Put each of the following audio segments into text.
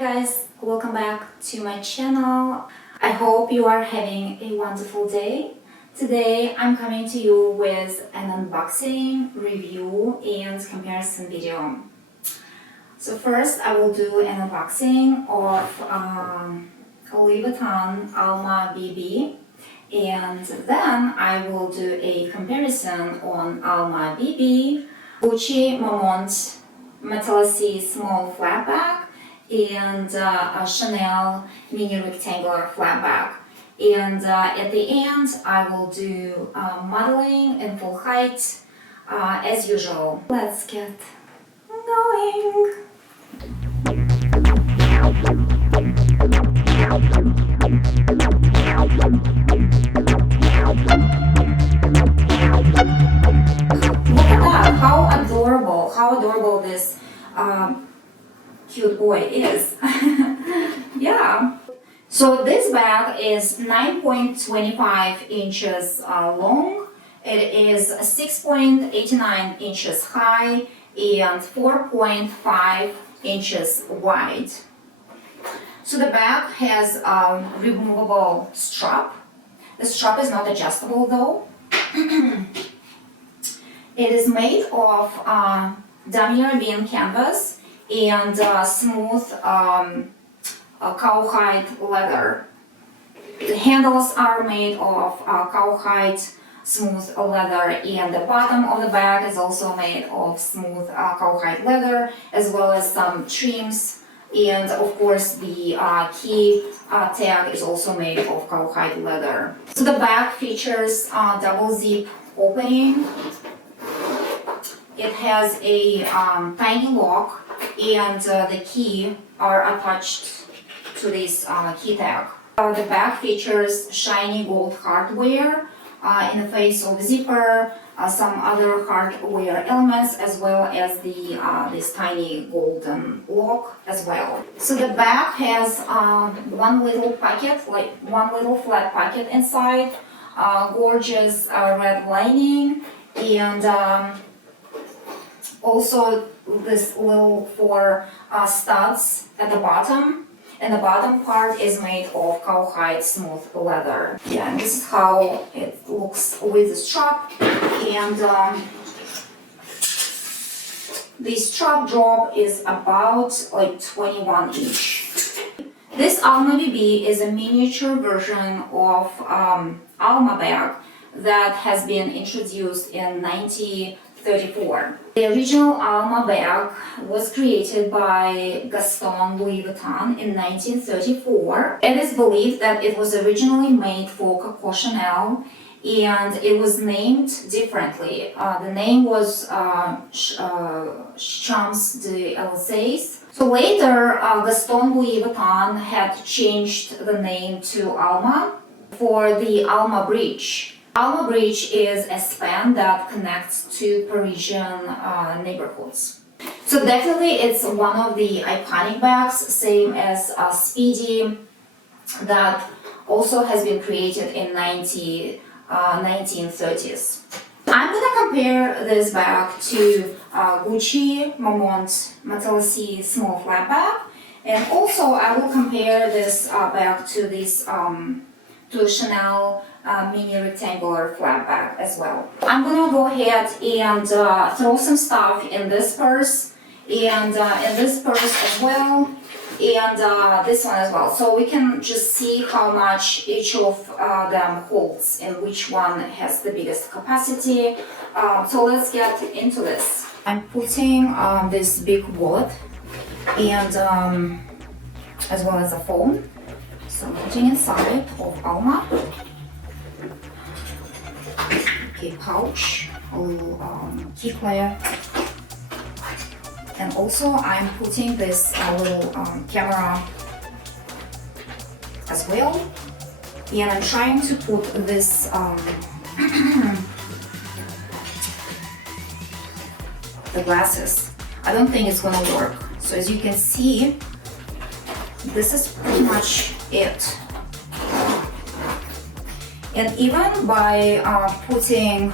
guys, welcome back to my channel. I hope you are having a wonderful day. Today I'm coming to you with an unboxing, review and comparison video. So first I will do an unboxing of Louis Vuitton Alma BB, and then I will do a comparison on Alma BB, Gucci Marmont Metallurgy small flat bag, and a Chanel mini rectangular flat bag. And at the end I will do modeling in full height as usual. Let's get going! Look at that! How adorable this cute boy is. Yeah. So this bag is 9.25 inches long. It is 6.89 inches high and 4.5 inches wide. So the bag has a removable strap. The strap is not adjustable though. It is made of demi-Arabian canvas and smooth cowhide leather. The handles are made of cowhide smooth leather, and the bottom of the bag is also made of smooth cowhide leather, as well as some trims, and of course the key tag is also made of cowhide leather. So the bag features double zip opening. It has a tiny lock, and the key are attached to this key tag. The bag features shiny gold hardware in the face of zipper, some other hardware elements, as well as this tiny golden lock as well. So the bag has one little pocket, like one little flat pocket inside, gorgeous red lining, and also this little four studs at the bottom, and the bottom part is made of cowhide smooth leather. Yeah, and this is how it looks with the strap, and the strap drop is about like 21 inch. This Alma BB is a miniature version of Alma bag that has been introduced in 1934. The original Alma bag was created by Gaston Louis Vuitton in 1934. It is believed that it was originally made for Coco Chanel, and it was named differently. The name was Champs d'Elysees. So later, Gaston Louis Vuitton had changed the name to Alma for the Alma Bridge. Alma Bridge is a span that connects two Parisian neighborhoods. So definitely it's one of the iconic bags, same as Speedy, that also has been created in 1930s. I'm gonna compare this bag to Gucci Marmont Metallurgy small flat bag, and also I will compare this bag to this to Chanel mini rectangular flat bag as well. I'm gonna go ahead and throw some stuff in this purse, and in this purse as well, and this one as well, so we can just see how much each of them holds and which one has the biggest capacity. So let's get into this. I'm putting this big wallet and as well as a phone. So I'm putting inside of Alma a pouch, a little key player, and also I'm putting this little camera as well, and I'm trying to put this the glasses. I don't think it's gonna work. So as you can see, this is pretty much it. And even by putting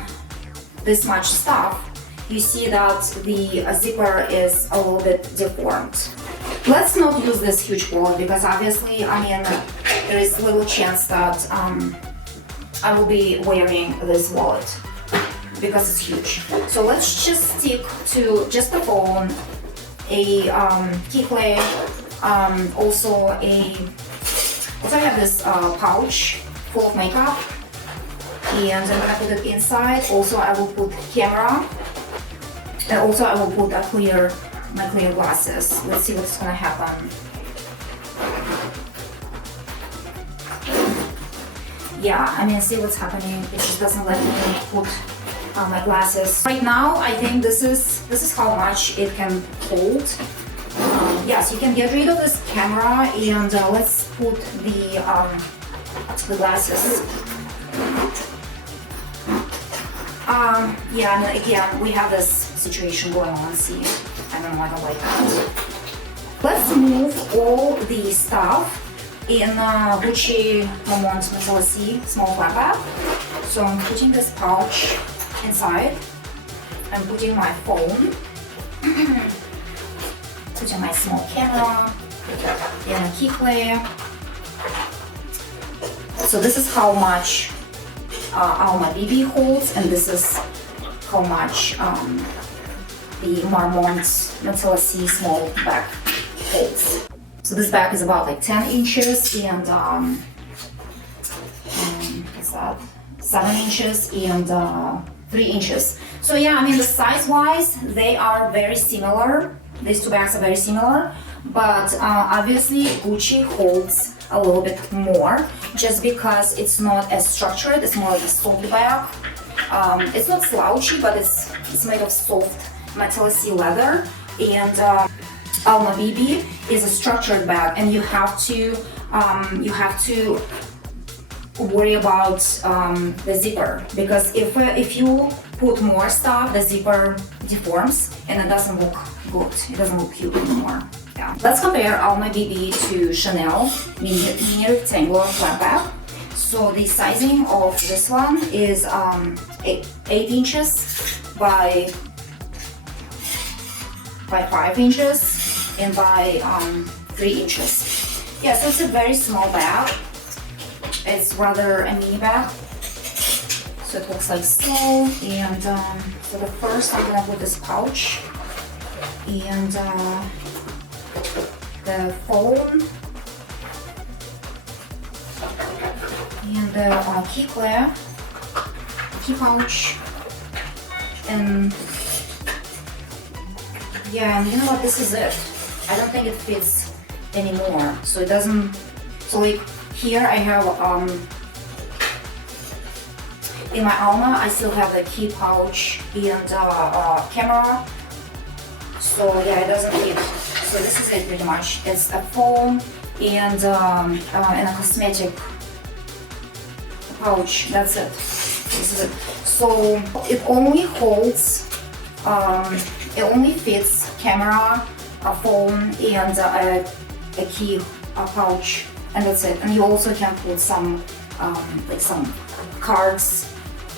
this much stuff, you see that the zipper is a little bit deformed. Let's not use this huge wallet because obviously, I mean, there is little chance that I will be wearing this wallet because it's huge. So let's just stick to just the phone, a key clay, also I have this pouch full of makeup, and I'm gonna put it inside. Also, I will put camera, and also I will put my clear glasses. Let's see what's gonna happen. Yeah, I mean, see what's happening. It just doesn't let me put my glasses. Right now, I think this is how much it can hold. Yes, you can get rid of this camera, and let's put the glasses. Yeah, and again, we have this situation going on. See, I don't know, I don't like that. Let's move all the stuff in Gucci MARMONT C small flat bag. So I'm putting this pouch inside. I'm putting my phone, putting my small camera, and a key clay. So this is how much Alma BB holds, and this is how much the MARMONT C small bag holds. So this bag is about like 10 inches and what's that? 7 inches and 3 inches. So yeah, I mean, the size-wise, they are very similar. These two bags are very similar, but obviously Gucci holds a little bit more just because it's not as structured. It's more like a soft bag. It's not slouchy, but it's made of soft metal C leather, and Alma BB is a structured bag, and you have to worry about the zipper, because if you put more stuff, the zipper deforms and it doesn't look good. It doesn't look cute anymore. Yeah. Let's compare Alma BB to Chanel mini rectangular flat bag. So the sizing of this one is 8 inches by 5 inches and by 3 inches. Yeah, so it's a very small bag. It's rather a mini bag. So it looks like so. And so the first I'm gonna put this pouch and the phone and the key pouch, and yeah, and you know what, this is it. I don't think it fits anymore, so it doesn't. So like here I have in my Alma I still have the key pouch and camera. So yeah, it doesn't fit. So this is it pretty much. It's a phone and a cosmetic pouch. That's it. This is it. So it only holds, it only fits camera, a phone, and a key pouch, and that's it. And you also can put some like some cards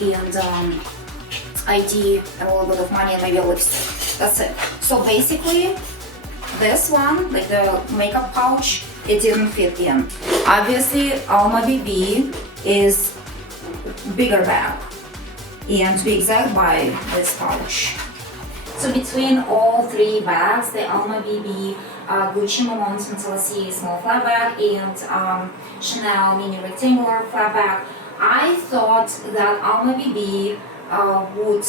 and ID and a little bit of money and maybe a lipstick. That's it. So basically, this one, like the makeup pouch, it didn't fit in. Obviously, Alma BB is bigger bag, and to be exact, by this pouch. So between all three bags, the Alma BB, Gucci MARMONT C small flat bag, and Chanel mini rectangular flat bag, I thought that Alma BB would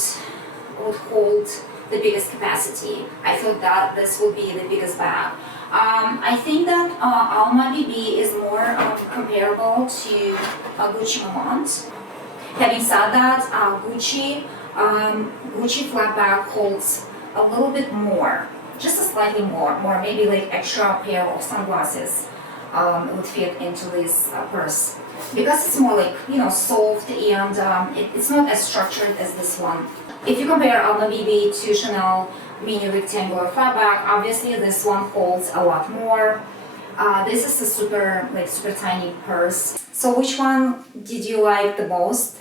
hold the biggest capacity. I thought that this would be the biggest bag. I think that Alma BB is more comparable to Gucci MARMONT. Having said that, Gucci flat bag holds a little bit more, just a slightly more, maybe like extra pair of sunglasses would fit into this purse, because it's more like, you know, soft, and it's not as structured as this one. If you compare Alma BB to Chanel mini rectangular flat bag, obviously this one holds a lot more. This is a super tiny purse. So which one did you like the most?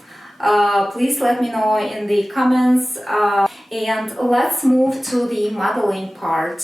Please let me know in the comments. And let's move to the modeling part.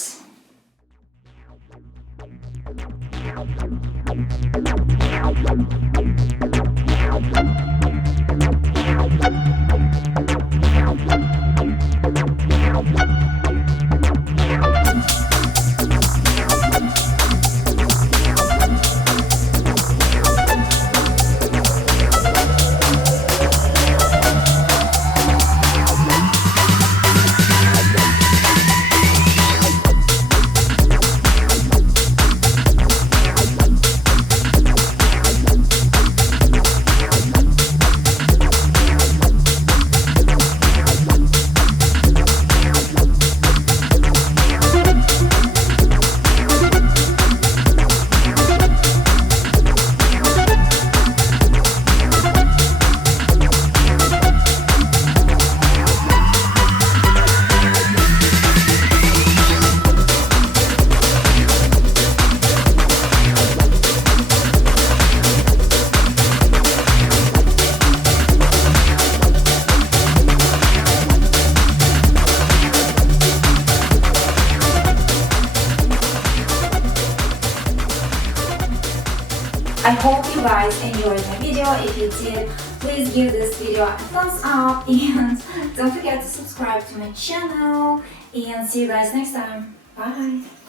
I hope you guys enjoyed my video. If you did, please give this video a thumbs up and don't forget to subscribe to my channel, and see you guys next time. Bye!